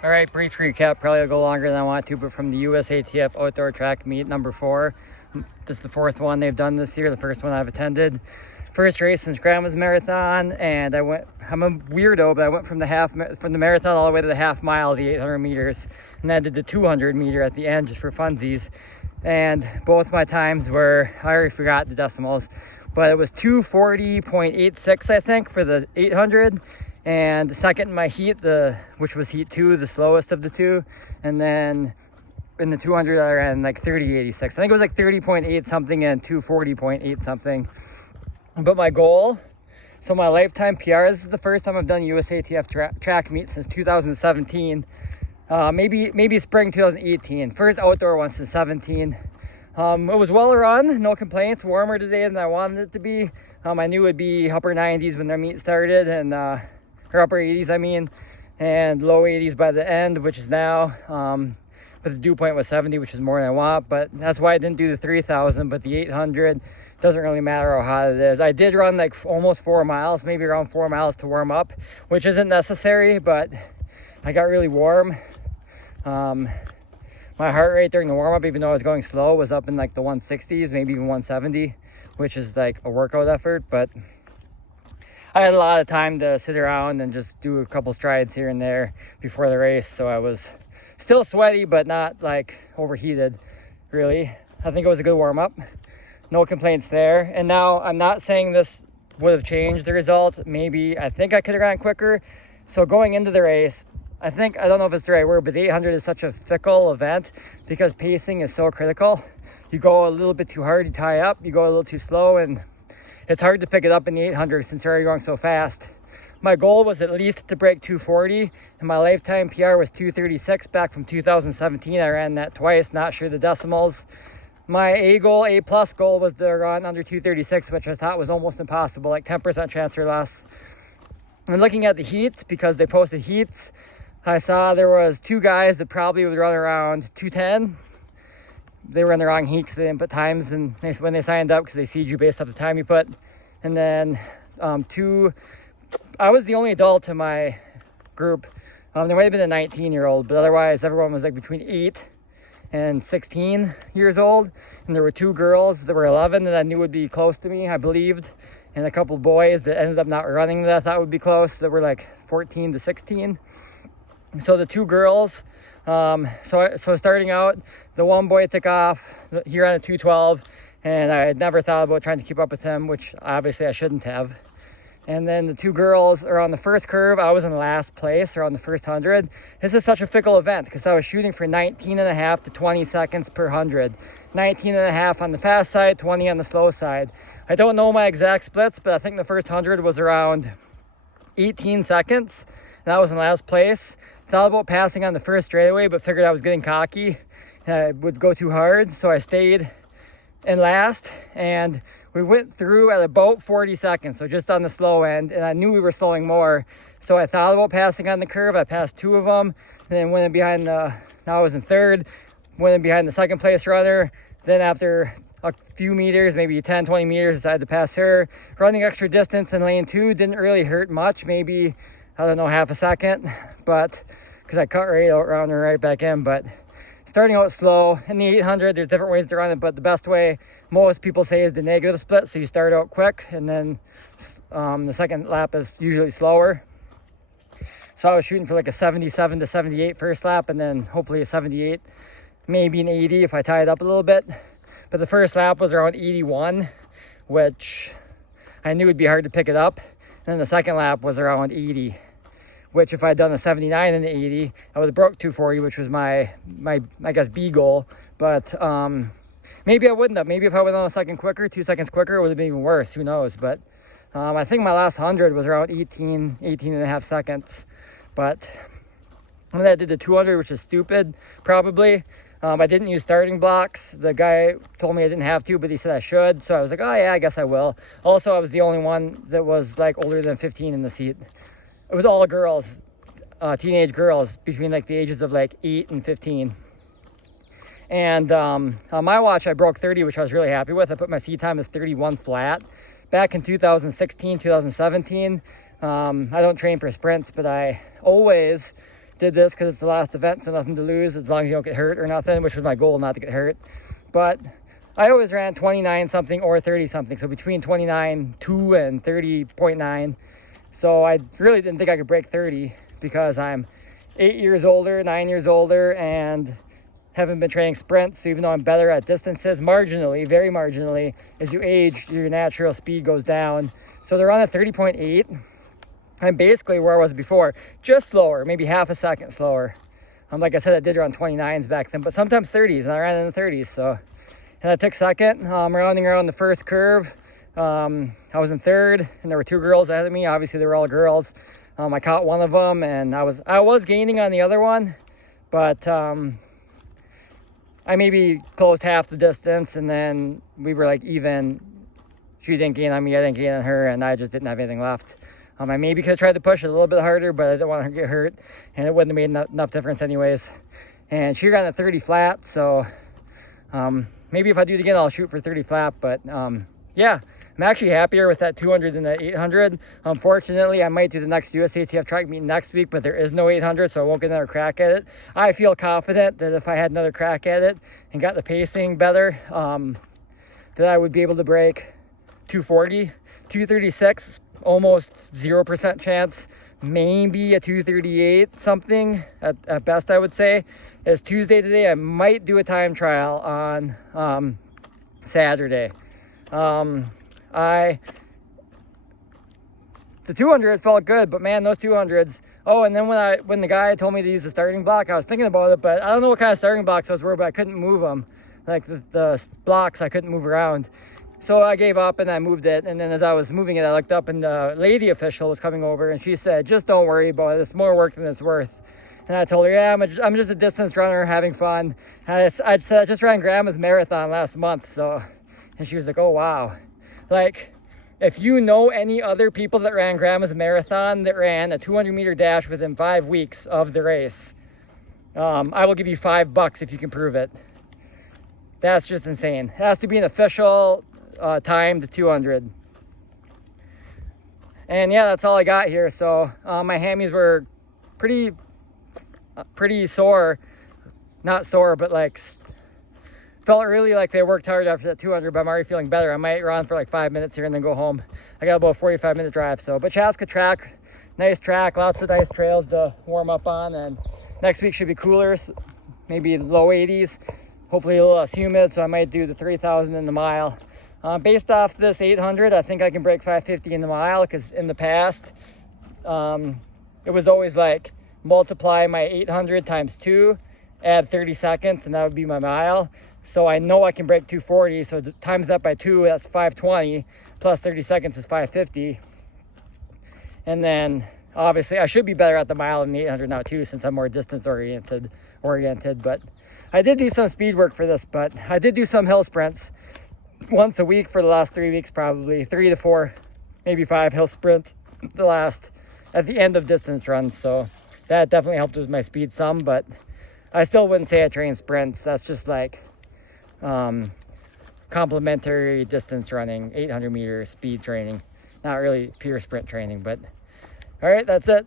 All right, brief recap, probably will go longer than I want to, but from the Usatf outdoor track meet number 4. This is the 4th one they've done this year, the first one I've attended. First race since Grandma's marathon, and I'm a weirdo, but I went from the marathon all the way to the half mile, the 800 meters, and then I did the 200 meter at the end just for funsies. And both my times were, I already forgot the decimals, but it was 240.86, I think, for the 800. And the second in my heat, which was heat 2, the slowest of the two. And then in the 200, I ran like 30.86. I think it was like 30.8 something and 240.8 something. But my goal, so my lifetime PR, this is the first time I've done USATF track meet since 2017. Maybe spring 2018. First outdoor one since 17. It was well run, no complaints. Warmer today than I wanted it to be. I knew it would be upper 90s when their meet started, and or upper 80s, I mean, and low 80s by the end, which is now. But the dew point was 70, which is more than I want. But that's why I didn't do the 3,000. But the 800 doesn't really matter how hot it is. I did run like almost 4 miles, maybe around 4 miles to warm up, which isn't necessary. But I got really warm. My heart rate during the warm up, even though I was going slow, was up in like the 160s, maybe even 170, which is like a workout effort. But I had a lot of time to sit around and just do a couple strides here and there before the race, so I was still sweaty but not like overheated, really. I think it was a good warm-up. No complaints there. And now I'm not saying this would have changed the result. Maybe I think I could have gone quicker. So going into the race, I don't know if it's the right word, but the 800 is such a fickle event because pacing is so critical. You go a little bit too hard, you tie up, you go a little too slow, and it's hard to pick it up in the 800 since you're already going so fast. My goal was at least to break 240, and my lifetime PR was 236 back from 2017. I ran that twice, not sure the decimals. My A plus goal was to run under 236, which I thought was almost impossible, like 10% chance or less. And looking at the heats, because they posted heats, I saw there was 2 guys that probably would run around 210. They were in the wrong heat because they didn't put times in when they signed up because they seed you based off the time you put. And then I was the only adult in my group. There might have been a 19-year-old, but otherwise everyone was like between 8 and 16 years old. And there were 2 girls that were 11 that I knew would be close to me, I believed. And a couple of boys that ended up not running that I thought would be close, that were like 14 to 16. So the 2 girls, so starting out, the one boy took off. He ran a 212, and I had never thought about trying to keep up with him, which obviously I shouldn't have. And then the 2 girls are on the first curve. I was in last place, or on the first 100. This is such a fickle event because I was shooting for 19.5 to 20 seconds per 100. 19.5 on the fast side, 20 on the slow side. I don't know my exact splits, but I think the first 100 was around 18 seconds. And I was in last place. Thought about passing on the first straightaway, but figured I was getting cocky and I would go too hard. So I stayed in last, and we went through at about 40 seconds, so just on the slow end, and I knew we were slowing more. So I thought about passing on the curve. I passed 2 of them, then went in behind now I was in third, went in behind the second place runner. Then after a few meters, maybe 10, 20 meters, decided to pass her. Running extra distance in lane 2 didn't really hurt much, maybe, I don't know, half a second, but because I cut right out around her right back in. But starting out slow in the 800, there's different ways to run it, but the best way most people say is the negative split. So you start out quick, and then the second lap is usually slower. So I was shooting for like a 77 to 78 first lap, and then hopefully a 78, maybe an 80 if I tie it up a little bit. But the first lap was around 81, which I knew would be hard to pick it up. And then the second lap was around 80, which if I'd done a 79 and an 80, I would have broke 240, which was my I guess B goal. But maybe I wouldn't have. Maybe if I went on a second quicker, 2 seconds quicker, it would have been even worse. Who knows? But I think my last 100 was around 18 and a half seconds. But when I did the 200, which is stupid, probably. I didn't use starting blocks. The guy told me I didn't have to, but he said I should. So I was like, oh yeah, I guess I will. Also, I was the only one that was like older than 15 in the seat. It was all girls, teenage girls between like the ages of like 8 and 15. And on my watch, I broke 30, which I was really happy with. I put my seat time as 31 flat. Back in 2016, 2017, I don't train for sprints, but I always did this because it's the last event, so nothing to lose as long as you don't get hurt or nothing, which was my goal, not to get hurt. But I always ran 29 something or 30 something, so between 29.2 and 30.9. So I really didn't think I could break 30 because I'm 8 years older, 9 years older, and haven't been training sprints. So even though I'm better at distances, marginally, very marginally, as you age, your natural speed goes down. So they're on a 30.8. I'm basically where I was before, just slower, maybe half a second slower. Like I said, I did run 29s back then, but sometimes 30s, and I ran in the 30s. So, and I took second, rounding around the first curve. I was in third, and there were two girls ahead of me. Obviously, they were all girls. I caught one of them, and I was gaining on the other one, but I maybe closed half the distance, and then we were like even. She didn't gain on me, I didn't gain on her, and I just didn't have anything left. I maybe could have tried to push it a little bit harder, but I didn't want her to get hurt, and it wouldn't have made enough difference anyways. And she ran at 30 flat, so maybe if I do it again, I'll shoot for 30 flat. But yeah, I'm actually happier with that 200 than the 800. Unfortunately, I might do the next USATF track meet next week, but there is no 800, so I won't get another crack at it. I feel confident that if I had another crack at it and got the pacing better, that I would be able to break 240, 236. Almost 0% chance, maybe a 238 something at best, I would say. It's Tuesday today. I might do a time trial on Saturday. The 200 felt good, but man, those 200s. Oh, and then when the guy told me to use the starting block, I was thinking about it, but I don't know what kind of starting blocks those were, but I couldn't move them. Like the blocks, I couldn't move around. So I gave up and I moved it, and then as I was moving it, I looked up and the lady official was coming over, and she said, just don't worry about it, it's more work than it's worth. And I told her, yeah, I'm just a distance runner having fun. And I said, I just ran Grandma's marathon last month, so. And she was like, oh wow. Like, if you know any other people that ran Grandma's marathon that ran a 200-meter dash within 5 weeks of the race, I will give you $5 if you can prove it. That's just insane. It has to be an official time to 200. And yeah, that's all I got here. So my hammies were pretty sore. Not sore, but like felt really like they worked hard after that 200, but I'm already feeling better. I might run for like 5 minutes here and then go home. I got about a 45-minute drive. So, but Chaska track, nice track, lots of nice trails to warm up on, and next week should be cooler, maybe low 80s, hopefully a little less humid, so I might do the 3,000 in the mile. Based off this 800, I think I can break 550 in the mile, because in the past, it was always like multiply my 800 times 2, add 30 seconds, and that would be my mile. So I know I can break 240, so times that by 2, that's 520, plus 30 seconds is 550. And then, obviously, I should be better at the mile than the 800 now too, since I'm more distance oriented. But I did do some speed work for this, but I did do some hill sprints once a week for the last 3 weeks, probably 3 to 4, maybe 5 hill sprints at the end of distance runs. So that definitely helped with my speed some, but I still wouldn't say I train sprints. That's just like complementary distance running, 800 meter speed training, not really pure sprint training. But all right, that's it.